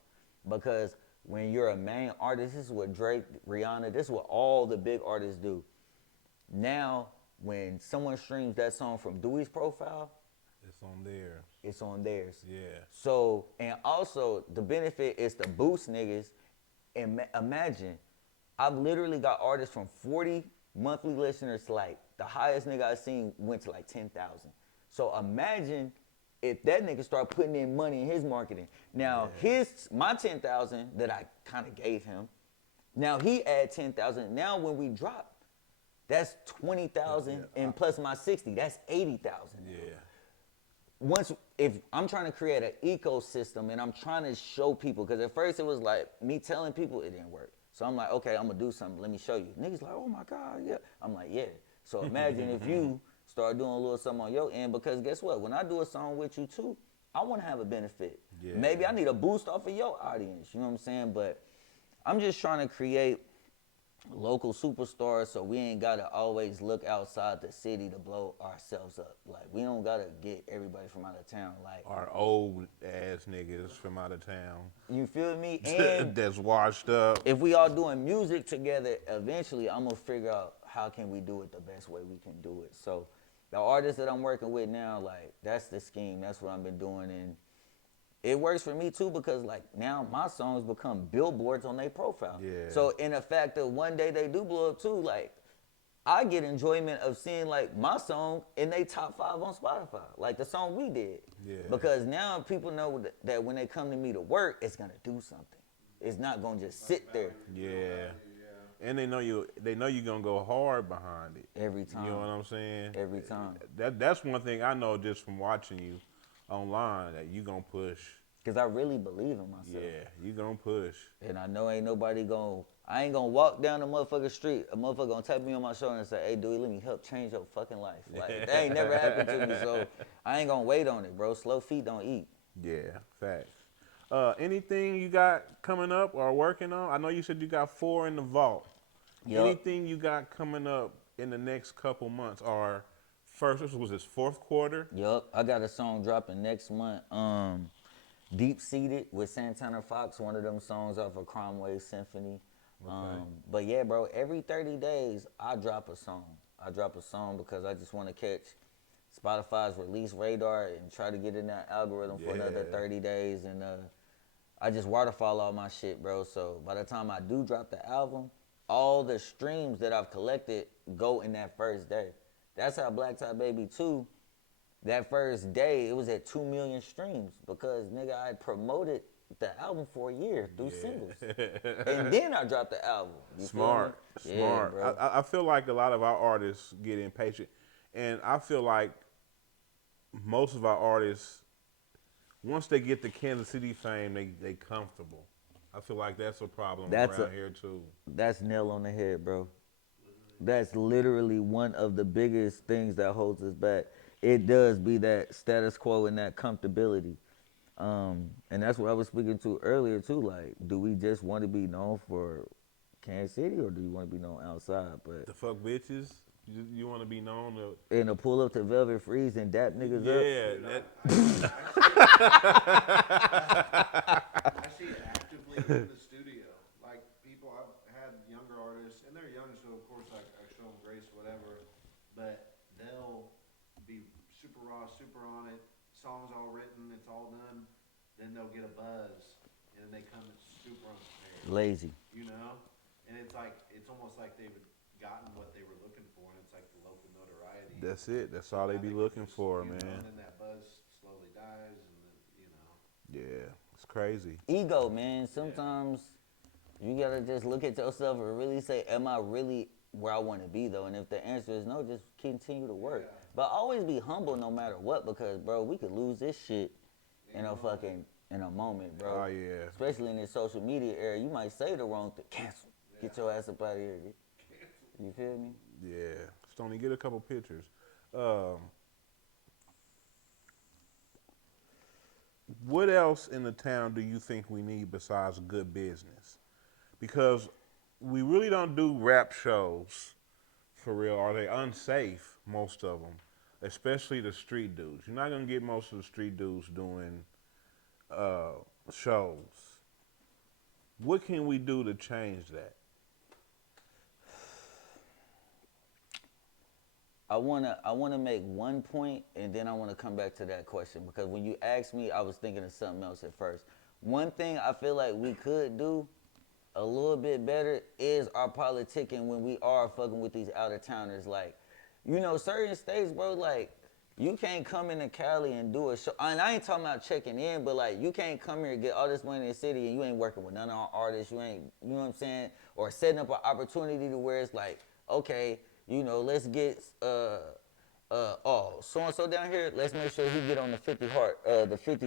Because when you're a main artist, this is what Drake, Rihanna, this is what all the big artists do. Now, when someone streams that song from Dewey's profile, It's on there. it's on theirs. Yeah. So, and also the benefit is to boost niggas. And imagine, I've literally got artists from 40 monthly listeners to like, the highest nigga I've seen went to like 10,000. So imagine if that nigga start putting in money in his marketing. Now, my 10,000 that I kind of gave him, now he add 10,000. Now when we drop, that's 20,000 and plus my 60, that's 80,000. Yeah. If I'm trying to create an ecosystem and I'm trying to show people, because at first it was like me telling people it didn't work. So I'm like, okay, I'm gonna do something, let me show you. Niggas like, oh my God, yeah. I'm like, yeah. So imagine if you start doing a little something on your end, because guess what? When I do a song with you too, I wanna have a benefit. Yeah. Maybe I need a boost off of your audience, you know what I'm saying? But I'm just trying to create local superstars, so we ain't gotta always look outside the city to blow ourselves up. Like, we don't gotta get everybody from out of town. Like, Our old ass niggas from out of town. you feel me? And That's washed up. if we all doing music together, eventually I'm gonna figure out how can we do it the best way we can do it. So the artists that I'm working with now, like, that's the scheme. That's what I've been doing, and it works for me too, because like now my songs become billboards on their profile. Yeah. So in the fact that one day they do blow up too, like, I get enjoyment of seeing like my song in they top 5 on Spotify, like the song we did. Yeah. Because now people know that when they come to me to work, it's gonna do something. It's not gonna just sit there Yeah. And they know you're gonna go hard behind it. every time. You know what I'm saying? Every time. That's one thing I know just from watching you online, that you gonna push. Cause I really believe in myself. Yeah, you gonna push. And I know ain't nobody I ain't gonna walk down the motherfucking street, a motherfucker gonna tap me on my shoulder and say, hey, Dewey, let me help change your fucking life. Like, that ain't never happened to me, so I ain't gonna wait on it, bro. Slow feet don't eat. Yeah, facts. Anything you got coming up or working on? I know you said you got 4 in the vault. Yup. Anything you got coming up in the next couple months, or this was his 4th quarter? Yup, I got a song dropping next month. Deep Seated with Santana Fox, one of them songs off of Crime Wave Symphony. Okay. But yeah, bro, every 30 days I drop a song. I drop a song because I just want to catch Spotify's release radar and try to get in that algorithm for another 30 days. And I just waterfall all my shit, bro. So by the time I do drop the album, all the streams that I've collected go in that first day. That's how Black Tie Baby 2, that first day, it was at 2 million streams because, nigga, I had promoted the album for a year through singles. And then I dropped the album. You Smart. feel me? Yeah, bro. I feel like a lot of our artists get impatient. And I feel like most of our artists, once they get the Kansas City fame, they comfortable. I feel like that's a problem around here too. That's nail on the head, bro. That's literally one of the biggest things that holds us back. It does be that status quo and that comfortability. And that's what I was speaking to earlier too. Like, do we just want to be known for Kansas City or do you want to be known outside? But The fuck bitches, you want to be known to. and to pull up to Velvet Freeze and dap niggas up. Yeah, I see it actively in the studio. Like people, I've had younger artists, and they're young, so of course I show them grace, whatever. But they'll be super raw, super on it. Songs all written, it's all done. Then they'll get a buzz, and then they come super unprepared. Lazy. You know, and it's like it's almost like they've gotten what they were looking for, and it's like the local notoriety. that's it. That's all they be looking for, man. And then that buzz slowly dies, and then Yeah, it's crazy. Ego, man. Sometimes you gotta just look at yourself and really say, am I really where I want to be though? And if the answer is no, just continue to work. Yeah. But always be humble no matter what, because bro, we could lose this shit in a moment, bro. Oh yeah. Especially in this social media era, you might say the wrong thing. Cancel. Get your ass up out of here. You feel me? Yeah, Stoney, get a couple pictures. What else in the town do you think we need besides good business? Because we really don't do rap shows for real. Are they unsafe, most of them? Especially the street dudes. You're not going to get most of the street dudes doing shows. What can we do to change that? I wanna make one point and then I wanna come back to that question because when you asked me, I was thinking of something else at first. One thing I feel like we could do a little bit better is our politicking when we are fucking with these out of towners. Like, you know, certain states, bro, like you can't come into Cali and do a show. And I ain't talking about checking in, but like you can't come here and get all this money in the city and you ain't working with none of our artists. You ain't, you know what I'm saying? Or setting up an opportunity to where it's like, okay, you know, let's get so-and-so down here, let's make sure he get on the 50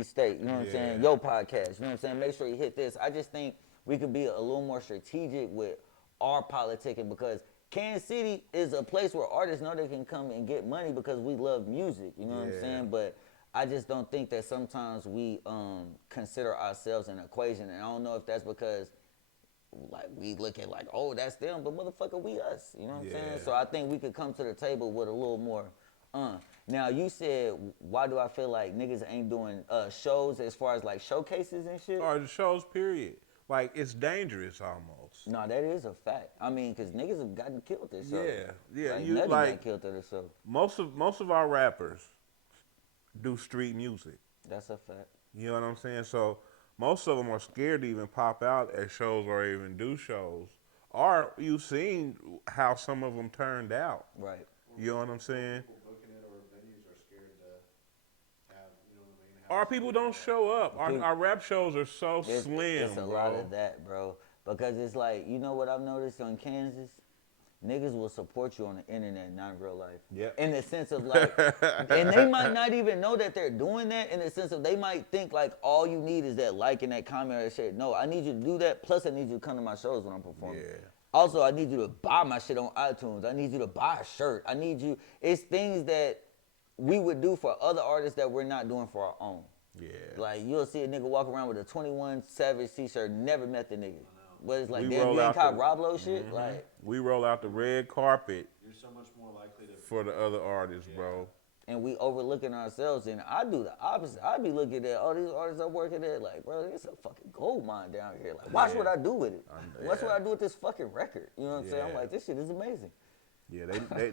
state, you know what I'm saying? Yo podcast, you know what I'm saying? Make sure he hit this. I just think we could be a little more strategic with our politicking because Kansas City is a place where artists know they can come and get money because we love music, you know what I'm saying? But I just don't think that sometimes we consider ourselves an equation, and I don't know if that's because like we look at like, oh, that's them, but motherfucker, we us. You know what I'm saying? So I think we could come to the table with a little more. Now you said, why do I feel like niggas ain't doing shows as far as like showcases and shit? Or the shows, period. Like it's dangerous almost. No, that is a fact. I mean, cause niggas have gotten killed at shows. Yeah. Like, You Nutty like got killed at a show. most of our rappers do street music. That's a fact. You know what I'm saying? So most of them are scared to even pop out at shows or even do shows. Or you've seen how some of them turned out. Right. You know what I'm saying? People booking it or venues are scared to have, you know what I mean? Our people don't show up. Our rap shows are so slim, It's a bro. lot of that, bro. Because it's like, you know what I've noticed on Kansas? Niggas will support you on the internet, not in real life. Yep. In the sense of like, and they might not even know that they're doing that in the sense of they might think like all you need is that like and that comment or shit. No, I need you to do that. Plus I need you to come to my shows when I'm performing. Yeah. Also, I need you to buy my shit on iTunes. I need you to buy a shirt. I need you. It's things that we would do for other artists that we're not doing for our own. Yeah. Like you'll see a nigga walk around with a 21 Savage t-shirt, never met the nigga. But it's like, We damn, roll you ain't out caught the- Rob Lowe shit? Like, We roll out the red carpet You're so much more likely to. for the other artists, bro. and we overlooking ourselves, and I do the opposite. I be looking at all these artists I'm working at, like, bro, it's a fucking gold mine down here. Like, watch what I do with it. Watch what I do with this fucking record. You know what I'm saying? I'm Yeah. like, this shit is amazing. Yeah,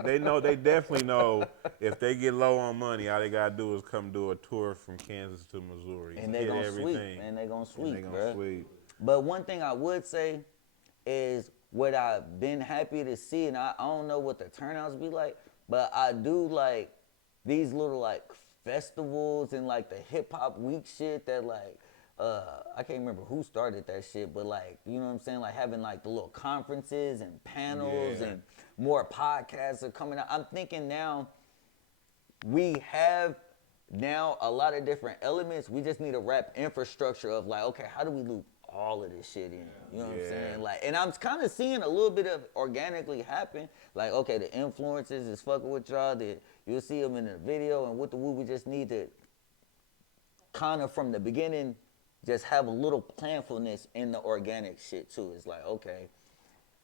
they know, they definitely know if they get low on money, all they gotta do is come do a tour from Kansas to Missouri. And they hit gonna sweep, everything. and they gonna And sweep, they gonna bruh. sweep. But one thing I would say is what I've been happy to see, and I don't know what the turnouts be like, but I do like these little like festivals and like the hip hop week shit that like I can't remember who started that shit, but like, you know what I'm saying, like having like the little conferences and panels Yeah. and more podcasts are coming out. I'm thinking now we have now a lot of different elements. We just need a rap infrastructure of like, okay, how do we loop all of this shit in? You know what I'm Yeah. saying? Like, and I'm kind of seeing a little bit of organically happen. Like, okay, the influencers is fucking with y'all. That you'll see them in the video and with the woo. We just need to kind of from the beginning just have a little planfulness in the organic shit too. It's like, okay,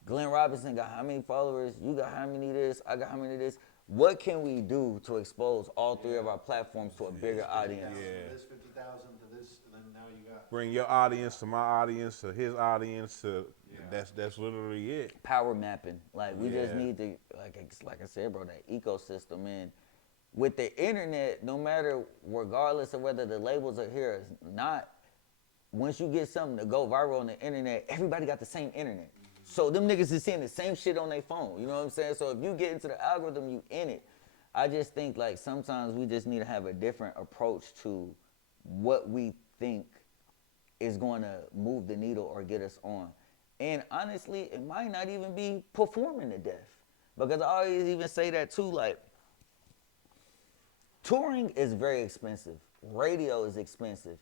Glenn Robinson got how many followers? You got how many of this? I got how many of this? What can we do to expose all three of our platforms to a bigger audience? Yeah. This 50,000 to this, and then now you got. Bring your audience to my audience to his audience to that's literally it. Power mapping. Like we just Yeah. need to, like I said, bro, that ecosystem. And with the internet, no matter, regardless of whether the labels are here or not, once you get something to go viral on the internet, everybody got the same internet. So them niggas is seeing the same shit on their phone. You know what I'm saying? So if you get into the algorithm, you in it. I just think like sometimes we just need to have a different approach to what we think is going to move the needle or get us on. And honestly, it might not even be performing to death. Because I always even say that too, like, touring is very expensive. Radio is expensive.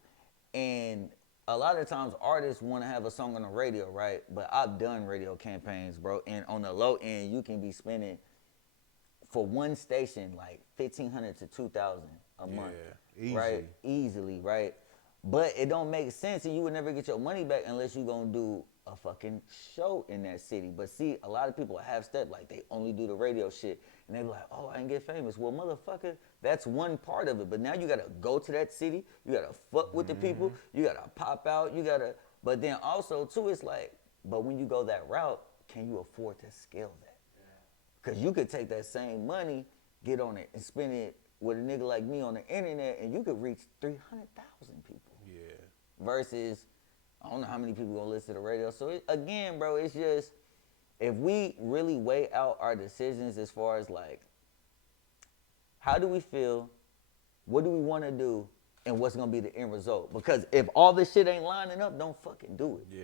And a lot of times artists want to have a song on the radio, right? But I've done radio campaigns, bro. And on the low end, you can be spending for one station like $1,500 to $2,000 a month. easy. Right? Easily, right? But it don't make sense, and you would never get your money back unless you gonna do a fucking show in that city. But see, a lot of people have step like they only do the radio shit, and they be like, oh, I can get famous. Well, motherfucker, that's one part of it. But now you gotta go to that city, you gotta fuck with the people, you gotta pop out, you gotta. But then also too, it's like, but when you go that route, can you afford to scale that? Because you could take that same money, get on it, and spend it with a nigga like me on the internet, and you could reach 300,000 people. Yeah. Versus, I don't know how many people gonna listen to the radio. So again, bro, it's just, if we really weigh out our decisions as far as like, how do we feel, what do we want to do, and what's gonna be the end result? Because if all this shit ain't lining up, don't fucking do it. Yeah.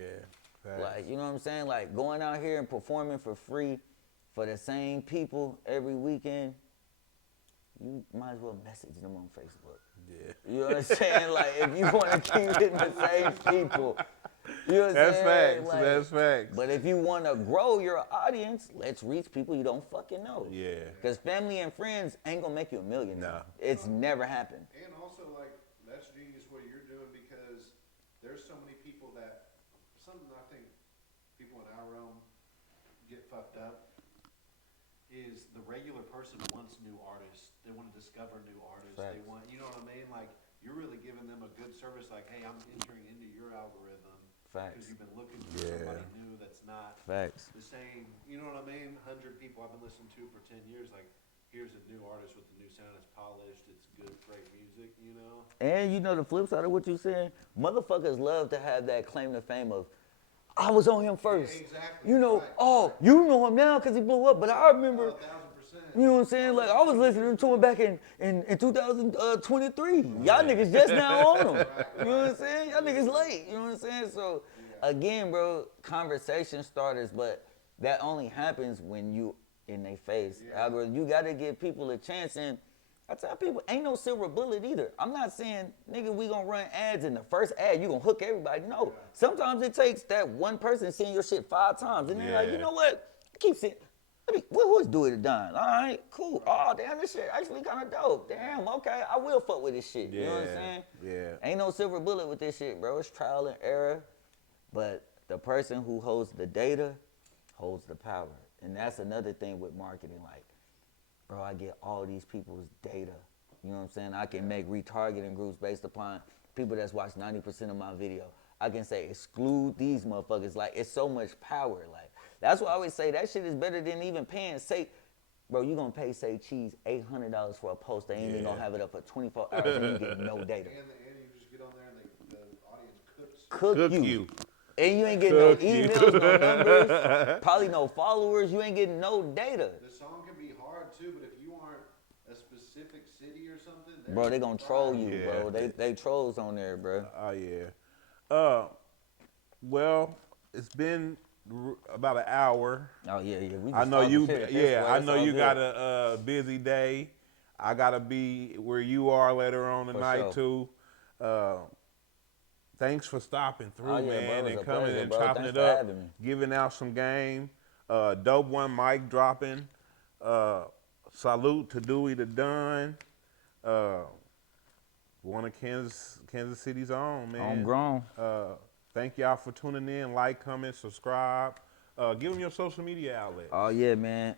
Facts. Like, you know what I'm saying? Like going out here and performing for free for the same people every weekend, you might as well message them on Facebook. Yeah. You know what I'm saying? Like, if you want to keep hitting the same people, you know what I'm That's saying? facts. Like, That's facts. but if you want to grow your audience, let's reach people you don't fucking know. Yeah. Because family and friends ain't going to make you a millionaire. No. It's never happened. And also, like, that's genius what you're doing because there's so many people that, something I think people in our realm get fucked up is the regular person wants new artists. They want to discover new artists. Facts. They want, you know what I mean? Like, you're really giving them a good service. Like, hey, I'm entering into your algorithm. Facts. Because you've been looking for somebody new that's not Facts. the same, you know what I mean? 100 people I've been listening to for 10 years. Like, here's a new artist with a new sound. It's polished. It's good, great music, you know? And you know the flip side of what you're saying? Motherfuckers love to have that claim to fame of, I was on him first. Yeah, exactly. You know, Right, oh, you know him now because he blew up, but I remember, 1,000%. you know what I'm saying? Like, I was listening to him back in 2023. Y'all niggas just now on him. You know what I'm saying? Y'all niggas late. You know what I'm saying? So, again, bro, conversation starters, but that only happens when you in their face. Algorithm, you got to give people a chance. And I tell people, ain't no silver bullet either. I'm not saying, nigga, we gonna run ads and the first ad, you gonna hook everybody. No. Sometimes it takes that one person seeing your shit 5 times. And they're like, you know what? I keep saying, who's Dewey Da Don? All right, cool. Oh, damn, this shit actually kind of dope. Damn, okay, I will fuck with this shit. You know what I'm saying? Yeah. Ain't no silver bullet with this shit, bro. It's trial and error. But the person who holds the data holds the power. And that's another thing with marketing. Like, bro, I get all these people's data. You know what I'm saying? I can make retargeting groups based upon people that's watched 90% of my video. I can say exclude these motherfuckers. Like, it's so much power. Like, that's why I always say that shit is better than even paying, say, Bro, you gonna pay Say Cheese $800 for a post. They ain't even gonna Yeah. have it up for 24 hours and you get no data. And you just get on there and the audience cooks. Cook you. you. And you ain't getting no Cook you. emails, no numbers, probably no followers. You ain't getting no data. The song can be hard too, but if you aren't a specific city or something, Bro, they gonna troll you, Yeah. bro. They trolls on there, bro. Oh yeah. Well, it's been about an hour. Oh yeah, yeah. We I just know talking you. shit at this Yeah, point. I It's know all you good. got a busy day. I gotta be where you are later on For tonight sure. too. Thanks for stopping through, Oh, yeah, bro, man, it was and a coming pleasure, and bro. chopping Thanks it for up, having me. giving out some game. Dope one mic dropping. Salute to Dewey Da Don. One of Kansas City's own, man. Homegrown. Thank y'all for tuning in. Like, comment, subscribe. Give them your social media outlets. Oh yeah, man.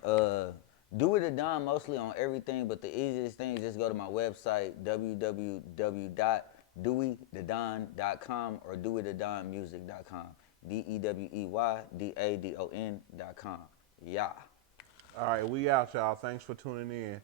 Dewey Da Don mostly on everything, but the easiest thing is just go to my website, www.deweydadon.com or deweydadonmusic.com. DEWEYDADON.com. Yeah. All right, we out, y'all. Thanks for tuning in.